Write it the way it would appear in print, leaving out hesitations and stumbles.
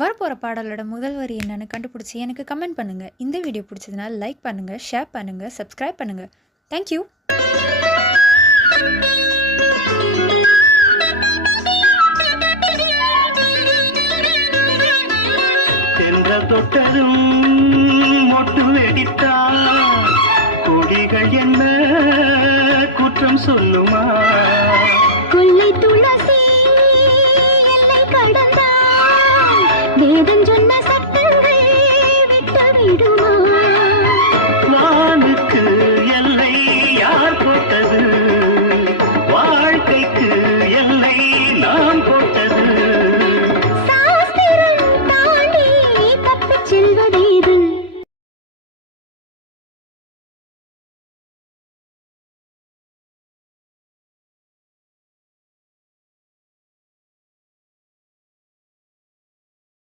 வரப்போகிற பாடலோட முதல் வரி என்னன்னு கண்டுபிடிச்சி எனக்கு கமெண்ட் பண்ணுங்கள். இந்த வீடியோ பிடிச்சதுனா லைக் பண்ணுங்கள், ஷேர் பண்ணுங்கள், சப்ஸ்கிரைப் பண்ணுங்கள். தேங்க்யூ. தொட்டதும் மொட்டு வெடித்தால் கொடிகள் என்ன குற்றம் சொல்லுமா? கொள்ளை துளசி எல்லை கடந்தால் வேதம் சொன்ன